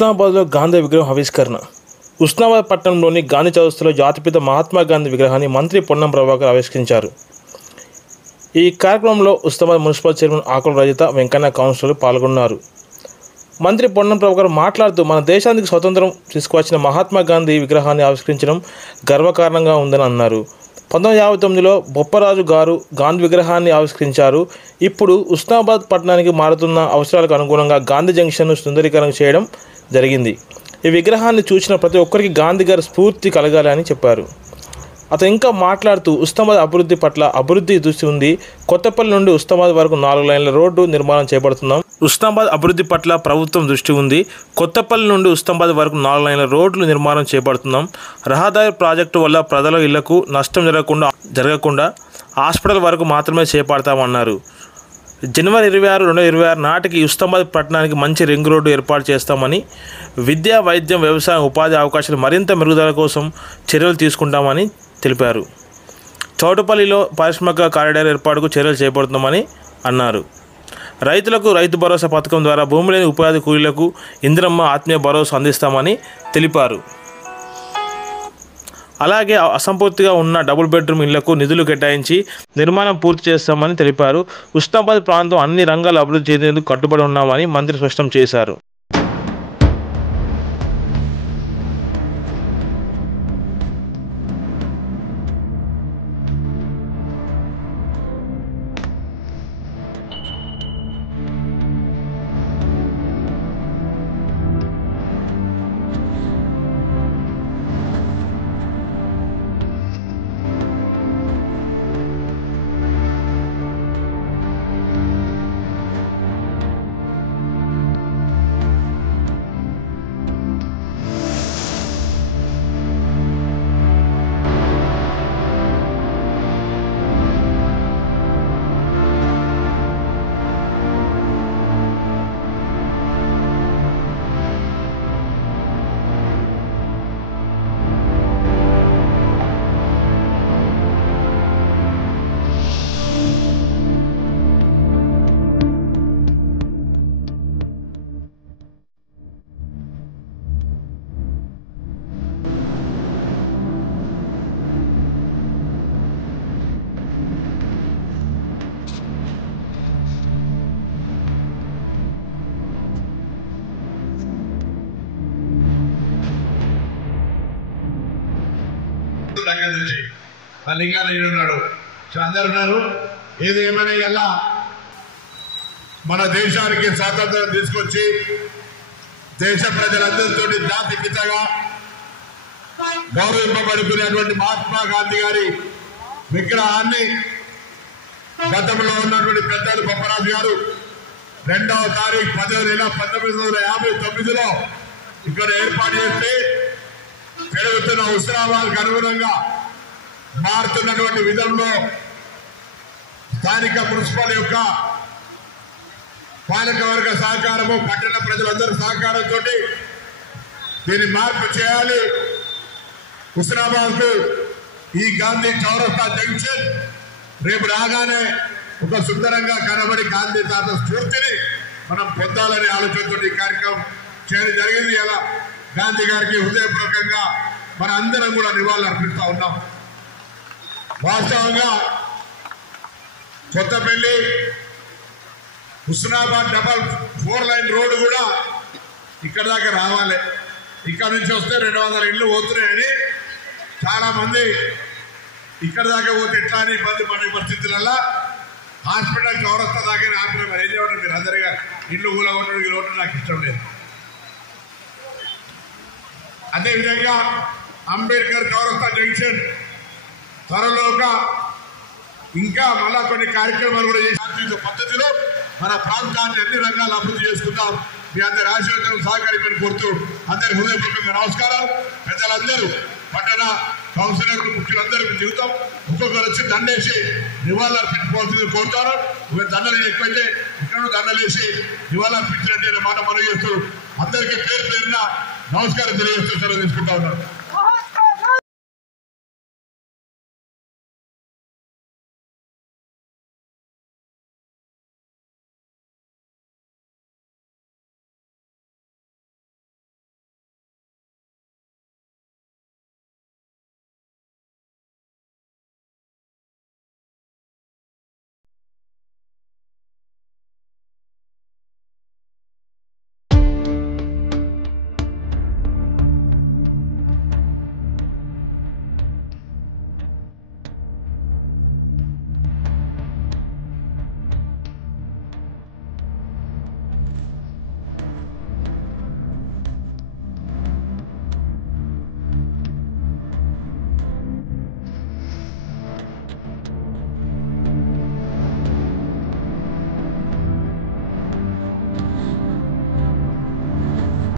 ఉస్నాబాద్లో గాంధీ విగ్రహం ఆవిష్కరణ. ఉస్నాబాద్ పట్టణంలోని గాంధీ చౌరస్తాలో జాతిపిత మహాత్మా గాంధీ విగ్రహాన్ని మంత్రి పొన్నం ప్రభాకర్ ఆవిష్కరించారు. ఈ కార్యక్రమంలో ఉస్నాబాద్ మున్సిపల్ చైర్మన్ ఆకుల రజిత, వెంకన్న కౌన్సిలర్లు పాల్గొన్నారు. మంత్రి పొన్నం ప్రభాకర్ మాట్లాడుతూ, మన దేశానికి స్వతంత్రం తీసుకువచ్చిన మహాత్మా గాంధీ విగ్రహాన్ని ఆవిష్కరించడం గర్వకారణంగా ఉందని అన్నారు. 1959లో బొప్పరాజు గారు గాంధీ విగ్రహాన్ని ఆవిష్కరించారు. ఇప్పుడు ఉస్నాబాద్ పట్టణానికి మారుతున్న అవసరాలకు అనుగుణంగా గాంధీ జంక్షన్ను సుందరీకరణ చేయడం జరిగింది. ఈ విగ్రహాన్ని చూసిన ప్రతి ఒక్కరికి గాంధీ గారి స్ఫూర్తి కలగాలి అని చెప్పారు. అతను ఇంకా మాట్లాడుతూ, ఉస్నాబాద్ అభివృద్ధి పట్ల అభివృద్ధి దృష్టి ఉంది. కొత్తపల్లి నుండి ఉస్నాబాద్ వరకు 4 లైన్ల రోడ్డు నిర్మాణం చేపడుతున్నాం. ఉస్నాబాద్ అభివృద్ధి పట్ల ప్రభుత్వం దృష్టి ఉంది. కొత్తపల్లి నుండి ఉస్నాబాద్ వరకు 4 లైన్ల రోడ్లు నిర్మాణం చేపడుతున్నాం. రహదారి ప్రాజెక్టు వల్ల ప్రజల ఇళ్లకు నష్టం జరగకుండా హాస్పిటల్ వరకు మాత్రమే చేపడతామన్నారు. జనవరి 26, 2026 నాటికి ఉస్నాబాద్ పట్టణానికి మంచి రింగ్ రోడ్డు ఏర్పాటు చేస్తామని, విద్య, వైద్యం, వ్యవసాయం, ఉపాధి అవకాశాలు మరింత మెరుగుదల కోసం చర్యలు తీసుకుంటామని తెలిపారు. చౌటపల్లిలో పారిశ్రామిక కారిడార్ ఏర్పాటుకు చర్యలు చేపడుతున్నామని అన్నారు. రైతులకు రైతు భరోసా పథకం ద్వారా భూమి లేని ఉపాధి కూలీలకు ఇందిరమ్మ ఆత్మీయ భరోసా అందిస్తామని తెలిపారు. అలాగే అసంపూర్తిగా ఉన్న డబుల్ బెడ్రూమ్ ఇళ్లకు నిధులు కేటాయించి నిర్మాణం పూర్తి చేస్తామని తెలిపారు. ఉస్నాబాద్ ప్రాంతం అన్ని రంగాలు అభివృద్ధి చేసేందుకు కట్టుబడి ఉన్నామని మంత్రి స్పష్టం చేశారు. ఉన్నాడు, అందరు ఉన్నారు. ఏది ఏమైనా ఎలా మన దేశానికి స్వాతంత్రం తీసుకొచ్చి దేశ ప్రజలందరితో జాతి పితగా గౌరవింపబడుకునేటువంటి మహాత్మా గాంధీ గారి విగ్రహాన్ని గతంలో ఉన్నటువంటి పెద్దలు బొప్పరాజు గారు 2వ తారీఖు 10వ నెల 1959లో ఇక్కడ ఏర్పాటు చేస్తే పెరుగుతున్న ఉస్నాబాద్కు అనుగుణంగా మారుతున్నటువంటి విధంలో స్థానిక మున్సిపల్ యొక్క పాలకవర్గ సహకారము, పట్టణ ప్రజలందరి సహకారంతో దీన్ని మార్పు చేయాలి. హుస్నాబాద్కు ఈ గాంధీ చౌరస్తా జంక్షన్ రేపు రాగానే ఒక సుందరంగా కనబడి గాంధీ తాత స్ఫూర్తిని మనం పొందాలనే ఆలోచనతో ఈ కార్యక్రమం చేయడం జరిగింది. ఇలా గాంధీ గారికి హృదయపూర్వకంగా మన అందరం కూడా నివాళులు అర్పిస్తూ ఉన్నాం. వాస్తవంగా కొత్తపల్లి హుస్నాబాద్ 4 లైన్ రోడ్డు కూడా ఇక్కడ దాకా రావాలి. ఇక్కడ నుంచి వస్తే 200 ఇళ్ళు పోతున్నాయని చాలా మంది ఇక్కడ దాకా పోతే ఎట్లా అని ఇబ్బంది పడే పరిస్థితులలో హాస్పిటల్ చౌరస్తా దాకా ఆపిన మరి ఏం చేయడం, మీరు అందరిగా ఇల్లు కూలగొట్టడానికి రోడ్డు నాకు ఇష్టం లేదు. అదేవిధంగా అంబేద్కర్ చౌరస్తా జంక్షన్ త్వరలోగా ఇంకా మళ్ళా కొన్ని కార్యక్రమాలు కూడా చేసి పద్ధతిలో మన ప్రాంతాన్ని అన్ని రంగాలు అభివృద్ధి చేసుకుందాం. మీ అందరి ఆశీర్వాదం సహకరించని కోరుతూ అందరి హృదయపూర్వకంగా నమస్కారం. పెద్దలందరూ, పట్టణ కౌన్సిలర్లు, ముఖ్యులందరికీ జీవితం ఒక్కొక్కరు వచ్చి దండేసి నివాళులు అర్పించుకోవాల్సింది కోరుతారు. దండలు ఎక్కువైతే ఇక్కడ దండలు వేసి నివాళులు అర్పించినట్టే మాట మనవి చేస్తూ అందరికీ పేరు పేరున నమస్కారం తెలియజేస్తూ సెలవు తీసుకుంటా ఉన్నారు.